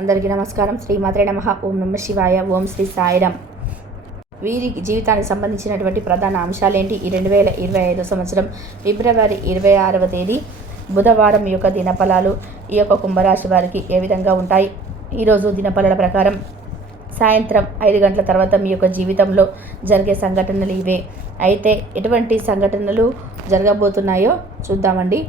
అందరికీ నమస్కారం. శ్రీమాత్రే నమ. ఓం నమ శివాయ. ఓం శ్రీ సాయిరామ్ వీరి జీవితానికి సంబంధించినటువంటి ప్రధాన అంశాలేంటి? ఈ రెండు వేల ఇరవై ఐదో సంవత్సరం ఫిబ్రవరి ఇరవై ఆరవ తేదీ బుధవారం యొక్క దినఫలాలు ఈ యొక్క కుంభరాశి వారికి ఏ విధంగా ఉంటాయి? ఈరోజు దినఫలాల ప్రకారం సాయంత్రం ఐదు గంటల తర్వాత మీ యొక్క జీవితంలో జరిగే సంఘటనలు ఇవే. అయితే ఎటువంటి సంఘటనలు జరగబోతున్నాయో చూద్దామండి.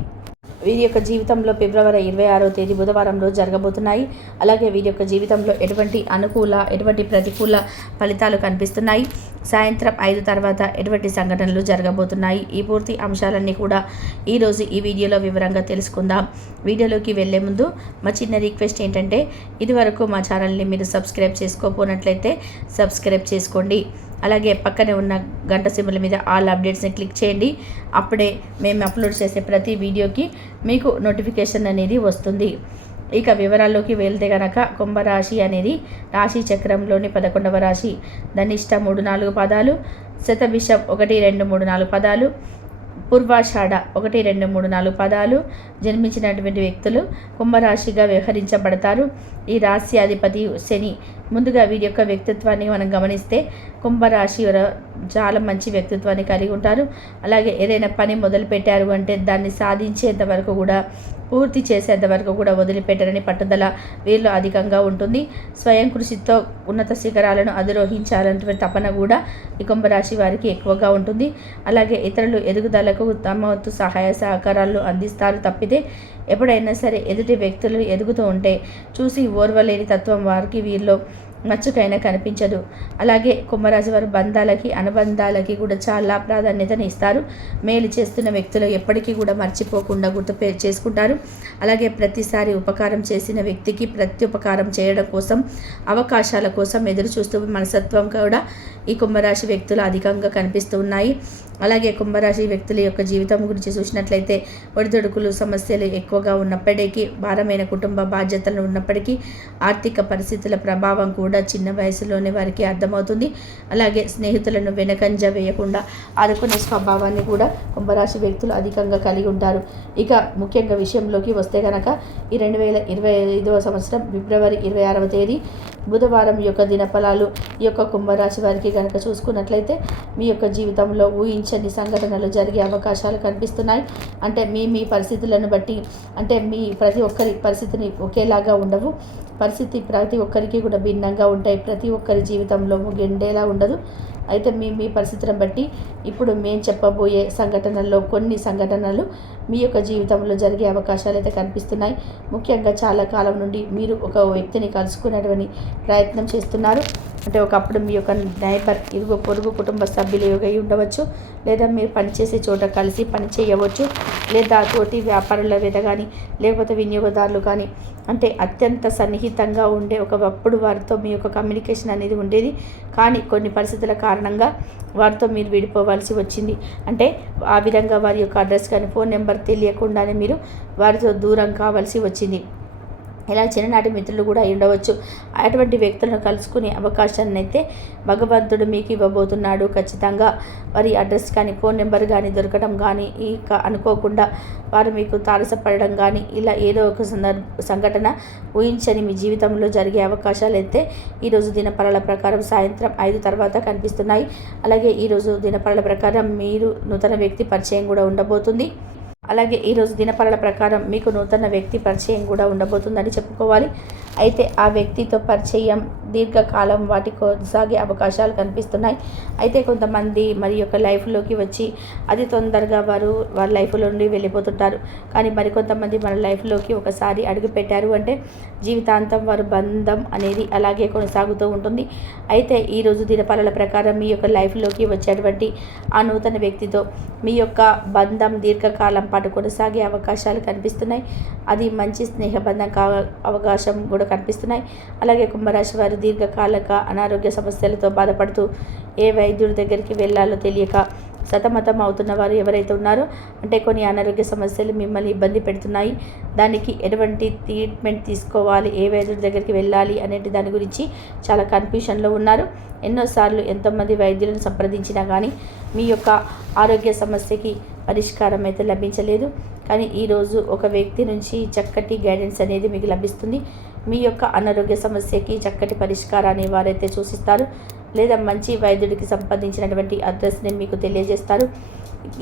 వీరి యొక్క జీవితంలో ఫిబ్రవరి ఇరవై ఆరో తేదీ బుధవారం రోజు జరగబోతున్నాయి. అలాగే వీరి యొక్క జీవితంలో ఎటువంటి అనుకూల ఎటువంటి ప్రతికూల ఫలితాలు కనిపిస్తున్నాయి. సాయంత్రం ఐదు తర్వాత ఎటువంటి సంఘటనలు జరగబోతున్నాయి? ఈ పూర్తి అంశాలన్నీ కూడా ఈరోజు ఈ వీడియోలో వివరంగా తెలుసుకుందాం. వీడియోలోకి వెళ్ళే ముందు మా చిన్న రిక్వెస్ట్ ఏంటంటే ఇదివరకు మా ఛానల్ని మీరు సబ్స్క్రైబ్ చేసుకోపోనట్లయితే సబ్స్క్రైబ్ చేసుకోండి. అలాగే పక్కనే ఉన్న గంట సింబల్ మీద ఆల్ అప్డేట్స్ని క్లిక్ చేయండి. అప్పుడే మేము అప్లోడ్ చేసే ప్రతి వీడియోకి మీకు నోటిఫికేషన్ అనేది వస్తుంది. ఇక వివరాల్లోకి వెళ్తే గనక కుంభరాశి అనేది రాశి చక్రంలోని పదకొండవ రాశి. ధనిష్ట మూడు నాలుగు పదాలు శతభిషం ఒకటి రెండు మూడు నాలుగు పదాలు పూర్వాషాఢ ఒకటి రెండు మూడు నాలుగు పదాలు జన్మించినటువంటి వ్యక్తులు కుంభరాశిగా వ్యవహరించబడతారు. ఈ రాశి అధిపతి శని ముందుగా వీరి యొక్క వ్యక్తిత్వాన్ని మనం గమనిస్తే కుంభరాశి వారు చాలా మంచి వ్యక్తిత్వాన్ని కలిగి ఉంటారు. అలాగే ఏదైనా పని మొదలు పెట్టారు అంటే దాన్ని సాధించేంత వరకు కూడా పూర్తి చేసేంత వరకు కూడా వదిలిపెట్టరని పట్టుదల వీరిలో అధికంగా ఉంటుంది. స్వయం కృషితో ఉన్నత శిఖరాలను అధిరోహించాలనే తపన కూడా ఈ కుంభరాశి వారికి ఎక్కువగా ఉంటుంది. అలాగే ఇతరులు ఎదుగుదలకు తమ వంతు సహాయ సహకారాలు అందిస్తారు తప్పితే ఎప్పుడైనా సరే ఎదుటి వ్యక్తులు ఎదుగుతూ ఉంటే చూసి ఓర్వలేని తత్వం వారికి వీరిలో మచ్చుకైనా కనిపించదు. అలాగే కుమ్మరాజు వారు బంధాలకి అనుబంధాలకి కూడా చాలా ప్రాధాన్యతను ఇస్తారు. మేలు చేస్తున్న వ్యక్తులు ఎప్పటికీ కూడా మర్చిపోకుండా గుర్తు చేసుకుంటారు. అలాగే ప్రతిసారి ఉపకారం చేసిన వ్యక్తికి ప్రతి ఉపకారం చేయడం కోసం అవకాశాల కోసం ఎదురు చూస్తూ మనసత్వం కూడా ఈ కుంభరాశి వ్యక్తులు అధికంగా కనిపిస్తూ ఉన్నాయి. అలాగే కుంభరాశి వ్యక్తుల యొక్క జీవితం గురించి చూసినట్లయితే ఒడిదొడుకులు సమస్యలు ఎక్కువగా ఉన్నప్పటికీ భారమైన కుటుంబ బాధ్యతలు ఉన్నప్పటికీ ఆర్థిక పరిస్థితుల ప్రభావం కూడా చిన్న వయసులోనే వారికి అర్థమవుతుంది. అలాగే స్నేహితులను వెనకంజ వేయకుండా ఆదుకునే స్వభావాన్ని కూడా కుంభరాశి వ్యక్తులు అధికంగా కలిగి ఉంటారు. ఇక ముఖ్యంగా విషయంలోకి వస్తే కనుక ఈ రెండు వేల ఇరవై ఐదవ సంవత్సరం ఫిబ్రవరి ఇరవై ఆరవ తేదీ బుధవారం యొక్క దినఫలాలు ఈ యొక్క కుంభరాశి వారికి కనుక చూసుకున్నట్లయితే మీ యొక్క జీవితంలో ఊహించని సంఘటనలు జరిగే అవకాశాలు కనిపిస్తున్నాయి. అంటే మీ మీ పరిస్థితులను బట్టి అంటే మీ ప్రతి ఒక్కరి పరిస్థితిని ఒకేలాగా ఉండవు. పరిస్థితి ప్రతి ఒక్కరికి కూడా భిన్నంగా ఉంటాయి. ప్రతి ఒక్కరి జీవితంలో ముగిండేలా ఉండదు. అయితే మీ మీ పరిస్థితులను బట్టి ఇప్పుడు మేము చెప్పబోయే సంఘటనల్లో కొన్ని సంఘటనలు మీ యొక్క జీవితంలో జరిగే అవకాశాలు అయితే కనిపిస్తున్నాయి. ముఖ్యంగా చాలా కాలం నుండి మీరు ఒక వ్యక్తిని కలుసుకునేటువంటి ప్రయత్నం చేస్తున్నారు. అంటే ఒకప్పుడు మీ యొక్క నైబర్ ఇరుగు పొరుగు కుటుంబ సభ్యులు యోగై ఉండవచ్చు లేదా మీరు పనిచేసే చోట కలిసి పని చేయవచ్చు లేదా తోటి వ్యాపారుల మీద కానీ లేకపోతే వినియోగదారులు కానీ అంటే అత్యంత సన్నిహితంగా ఉండే ఒకప్పుడు వారితో మీ యొక్క కమ్యూనికేషన్ అనేది ఉండేది. కానీ కొన్ని పరిస్థితుల కారణంగా వారితో మీరు విడిపోవాల్సి వచ్చింది. అంటే ఆ విధంగా వారి యొక్క అడ్రస్ కానీ ఫోన్ నెంబర్ తెలియకుండానే మీరు వారితో దూరం కావాల్సి వచ్చింది. ఇలా చిన్ననాటి మిత్రులు కూడా అయి ఉండవచ్చు. అటువంటి వ్యక్తులను కలుసుకునే అవకాశాన్ని అయితే భగవంతుడు మీకు ఇవ్వబోతున్నాడు ఖచ్చితంగా. వారి అడ్రస్ కానీ ఫోన్ నెంబర్ కానీ దొరకడం కానీ ఈ అనుకోకుండా వారు మీకు తారసపడడం కానీ ఇలా ఏదో ఒక సందర్భ సంఘటన ఊహించని మీ జీవితంలో జరిగే అవకాశాలు అయితే ఈరోజు దినపరాల ప్రకారం సాయంత్రం ఐదు తర్వాత కనిపిస్తున్నాయి. అలాగే ఈరోజు దినపరాల ప్రకారం మీరు నూతన వ్యక్తి పరిచయం కూడా ఉండబోతుంది. అలాగే ఈరోజు దినపరల ప్రకారం మీకు నూతన వ్యక్తి పరిచయం కూడా ఉండబోతుందని చెప్పుకోవాలి. అయితే ఆ వ్యక్తితో పరిచయం దీర్ఘకాలం వాటి కొనసాగే అవకాశాలు కనిపిస్తున్నాయి. అయితే కొంతమంది మరి యొక్క లైఫ్లోకి వచ్చి అతి తొందరగా వారు వారి లైఫ్లో నుండి వెళ్ళిపోతుంటారు. కానీ మరికొంతమంది మన లైఫ్లోకి ఒకసారి అడుగుపెట్టారు అంటే జీవితాంతం వారు బంధం అనేది అలాగే కొనసాగుతూ ఉంటుంది. అయితే ఈరోజు దినపాలల ప్రకారం మీ యొక్క లైఫ్లోకి వచ్చేటువంటి ఆ నూతన వ్యక్తితో మీ యొక్క బంధం దీర్ఘకాలం పాటు కొనసాగే అవకాశాలు కనిపిస్తున్నాయి. అది మంచి స్నేహబంధం కా అవకాశం కూడా కనిపిస్తున్నాయి. అలాగే కుంభరాశి వారు దీర్ఘకాలిక అనారోగ్య సమస్యలతో బాధపడుతూ ఏ వైద్యుడి దగ్గరికి వెళ్ళాలో తెలియక సతమతం అవుతున్న వారు ఎవరైతే ఉన్నారో అంటే కొన్ని అనారోగ్య సమస్యలు మిమ్మల్ని ఇబ్బంది పెడుతున్నాయి. దానికి ఎటువంటి ట్రీట్మెంట్ తీసుకోవాలి? ఏ వైద్యుడి దగ్గరికి వెళ్ళాలి? అనేటి దాని గురించి చాలా కన్ఫ్యూషన్లో ఉన్నారు. ఎన్నోసార్లు ఎంతోమంది వైద్యులను సంప్రదించినా కానీ మీ యొక్క ఆరోగ్య సమస్యకి పరిష్కారం అయితే లభించలేదు. కానీ ఈరోజు ఒక వ్యక్తి నుంచి చక్కటి గైడెన్స్ అనేది మీకు లభిస్తుంది. మీ యొక్క అనారోగ్య సమస్యకి చక్కటి పరిష్కారాన్ని వారైతే సూచిస్తారు లేదా మంచి వైద్యుడికి సంబంధించినటువంటి అడ్రస్ని మీకు తెలియజేస్తారు.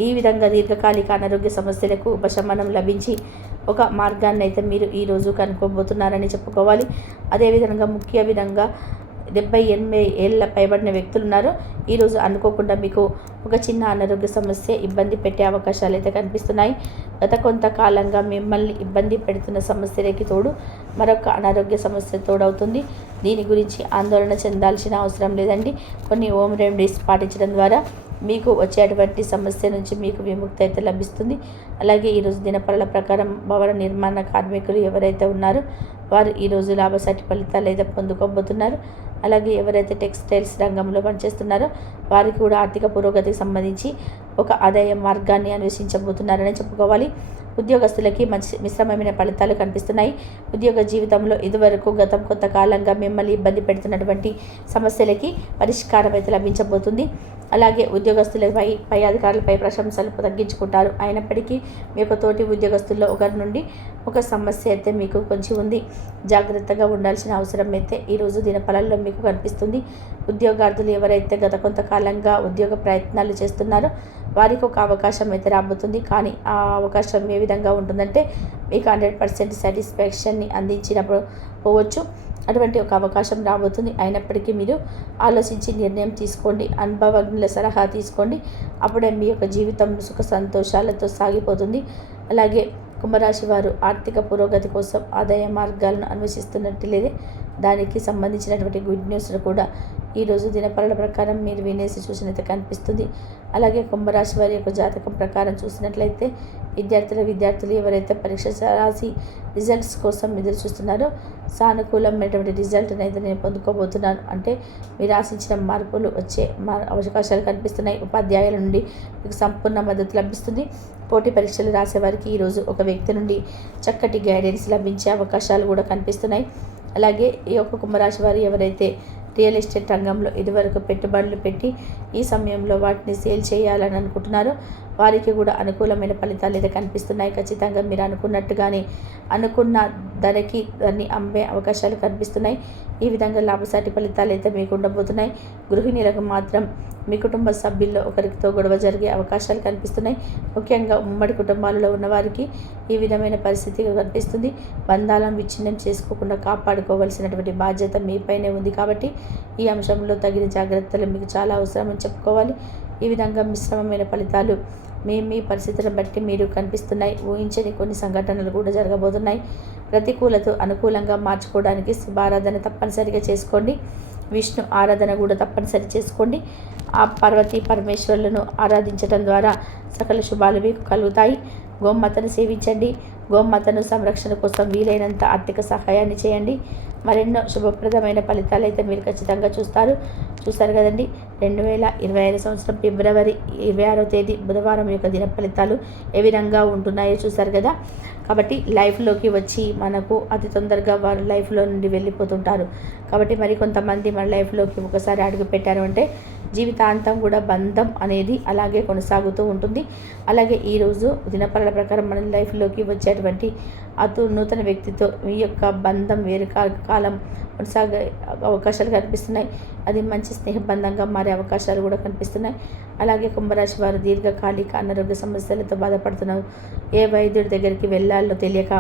ఈ విధంగా దీర్ఘకాలిక అనారోగ్య సమస్యలకు ఉపశమనం లభించి ఒక మార్గాన్ని అయితే మీరు ఈరోజు కనుక్కోబోతున్నారని చెప్పుకోవాలి. అదేవిధంగా ముఖ్య విధంగా డెబ్బై ఎనభై ఏళ్ళ పైబడిన వ్యక్తులు ఉన్నారు. ఈరోజు అనుకోకుండా మీకు ఒక చిన్న అనారోగ్య సమస్య ఇబ్బంది పెట్టే అవకాశాలు అయితే కనిపిస్తున్నాయి. గత కొంతకాలంగా మిమ్మల్ని ఇబ్బంది పెడుతున్న సమస్యలకి తోడు మరొక అనారోగ్య సమస్య తోడవుతుంది. దీని గురించి ఆందోళన చెందాల్సిన అవసరం లేదండి. కొన్ని హోమ్ రెమెడీస్ పాటించడం ద్వారా మీకు వచ్చేటువంటి సమస్య నుంచి మీకు విముక్తి అయితే లభిస్తుంది. అలాగే ఈరోజు దినపరల ప్రకారం భవన నిర్మాణ కార్మికులు ఎవరైతే ఉన్నారో వారు ఈరోజు లాభసాటి ఫలితాలు అయితే పొందుకోబోతున్నారు. అలాగే ఎవరైతే టెక్స్టైల్స్ రంగంలో పనిచేస్తున్నారో వారికి కూడా ఆర్థిక పురోగతికి సంబంధించి ఒక ఆదాయ మార్గాన్ని అన్వేషించబోతున్నారని చెప్పుకోవాలి. ఉద్యోగస్తులకి మంచి మిశ్రమమైన ఫలితాలు కనిపిస్తున్నాయి. ఉద్యోగ జీవితంలో ఇదివరకు గతం కొంతకాలంగా మిమ్మల్ని ఇబ్బంది పెడుతున్నటువంటి సమస్యలకి పరిష్కారం అయితే లభించబోతుంది. అలాగే ఉద్యోగస్తులపై పై అధికారులపై ప్రశంసలు తగ్గించుకుంటారు. అయినప్పటికీ మీ యొక్క తోటి ఉద్యోగస్తుల్లో ఒకరి నుండి ఒక సమస్య అయితే మీకు కొంచెం ఉంది. జాగ్రత్తగా ఉండాల్సిన అవసరం అయితే ఈరోజు దినఫలాల్లో మీకు కనిపిస్తుంది. ఉద్యోగార్థులు ఎవరైతే గత కొంతకాలంగా ఉద్యోగ ప్రయత్నాలు చేస్తున్నారో వారికి ఒక అవకాశం అయితే రాబోతుంది. కానీ ఆ అవకాశం ఏ విధంగా ఉంటుందంటే మీకు హండ్రెడ్ పర్సెంట్ సాటిస్ఫాక్షన్ని అందించినప్పుడు పోవచ్చు. అటువంటి ఒక అవకాశం రాబోతుంది. అయినప్పటికీ మీరు ఆలోచించి నిర్ణయం తీసుకోండి. అనుభవజ్ఞుల సలహా తీసుకోండి. అప్పుడే మీ యొక్క జీవితం సుఖ సంతోషాలతో సాగిపోతుంది. అలాగే కుంభరాశి వారు ఆర్థిక పురోగతి కోసం ఆదాయ మార్గాలను అన్వేషిస్తున్నట్టు లేదే. దానికి సంబంధించినటువంటి గుడ్ న్యూస్ను కూడా ఈరోజు దినపరల ప్రకారం మీరు వినేసి చూసినట్టు కనిపిస్తుంది. అలాగే కుంభరాశి వారి యొక్క జాతకం ప్రకారం చూసినట్లయితే విద్యార్థుల విద్యార్థులు ఎవరైతే పరీక్ష రాసి రిజల్ట్స్ కోసం ఎదురు చూస్తున్నారో సానుకూలమైనటువంటి రిజల్ట్ని అయితే నేను పొందుకోబోతున్నాను. అంటే మీరు ఆశించిన మార్పులు వచ్చే అవకాశాలు కనిపిస్తున్నాయి. ఉపాధ్యాయుల నుండి మీకు సంపూర్ణ మద్దతు లభిస్తుంది. పోటీ పరీక్షలు రాసేవారికి ఈరోజు ఒక వ్యక్తి నుండి చక్కటి గైడెన్స్ లభించే అవకాశాలు కూడా కనిపిస్తున్నాయి. అలాగే ఈ యొక్క కుంభరాశి వారు ఎవరైతే రియల్ ఎస్టేట్ రంగంలో ఇదివరకు పెట్టుబడులు పెట్టి ఈ సమయంలో వాటిని సేల్ చేయాలని అనుకుంటున్నారో వారికి కూడా అనుకూలమైన ఫలితాలు అయితే కనిపిస్తున్నాయి. ఖచ్చితంగా మీరు అనుకున్నట్టుగానే అనుకున్న ధరకి దాన్ని అమ్మే అవకాశాలు కనిపిస్తున్నాయి. ఈ విధంగా లాభసాటి ఫలితాలు అయితే మీకు ఉండబోతున్నాయి. గృహిణీలకు మాత్రం మీ కుటుంబ సభ్యుల్లో ఒకరితో గొడవ జరిగే అవకాశాలు కనిపిస్తున్నాయి. ముఖ్యంగా ఉమ్మడి కుటుంబాలలో ఉన్నవారికి ఈ విధమైన పరిస్థితి కనిపిస్తుంది. బంధాలను విచ్ఛిన్నం చేసుకోకుండా కాపాడుకోవాల్సినటువంటి బాధ్యత మీపైనే ఉంది కాబట్టి ఈ అంశంలో తగిన జాగ్రత్తలు మీకు చాలా అవసరమని చెప్పుకోవాలి. ఈ విధంగా మిశ్రమమైన ఫలితాలు మీ మీ పరిస్థితులను బట్టి మీరు కనిపిస్తున్నాయి. ఊహించని కొన్ని సంఘటనలు కూడా జరగబోతున్నాయి. ప్రతికూలత అనుకూలంగా మార్చుకోవడానికి శుభారాధన తప్పనిసరిగా చేసుకోండి. విష్ణు ఆరాధన కూడా తప్పనిసరి చేసుకోండి. ఆ పార్వతీ పరమేశ్వరులను ఆరాధించడం ద్వారా సకల శుభాలు మీకు కలుగుతాయి. గోమాతను సేవించండి. గోమాతను సంరక్షణ కోసం వీలైనంత ఆర్థిక సహాయాన్ని చేయండి. మరెన్నో శుభప్రదమైన ఫలితాలు అయితే మీరు ఖచ్చితంగా చూస్తారు. చూస్తారు కదండి? రెండు వేల ఇరవై ఐదు సంవత్సరం ఫిబ్రవరి ఇరవై ఆరో తేదీ బుధవారం యొక్క దిన ఫలితాలు ఏ విధంగా ఉంటున్నాయో చూసారు కదా. కాబట్టి లైఫ్లోకి వచ్చి మనకు అతి తొందరగా వారు లైఫ్లో నుండి వెళ్ళిపోతుంటారు. కాబట్టి మరి కొంతమంది మన లైఫ్లోకి ఒకసారి అడుగు పెట్టారు అంటే జీవితాంతం కూడా బంధం అనేది అలాగే కొనసాగుతూ ఉంటుంది. అలాగే ఈరోజు దినపరాల ప్రకారం మన లైఫ్లోకి వచ్చేటువంటి అతు నూతన వ్యక్తితో మీ యొక్క బంధం వేరు కాలం కొనసాగే అవకాశాలు కనిపిస్తున్నాయి. అది మంచి స్నేహబంధంగా మారి అవకాశాలు కూడా కనిపిస్తున్నాయి. అలాగే కుంభరాశి వారు దీర్ఘకాలిక అనారోగ్య సమస్యలతో బాధపడుతున్నారు ఏ వైద్యుడి దగ్గరికి వెళ్ళాలో తెలియక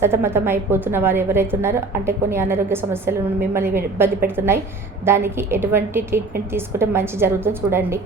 సతమతం అయిపోతున్న వారు ఎవరైతే ఉన్నారో అంటే కొన్ని అనారోగ్య సమస్యలు మిమ్మల్ని ఇబ్బంది పెడుతున్నాయి. దానికి ఎటువంటి ట్రీట్మెంట్ తీసుకుంటే మంచి జరుగుతుందో చూడండి.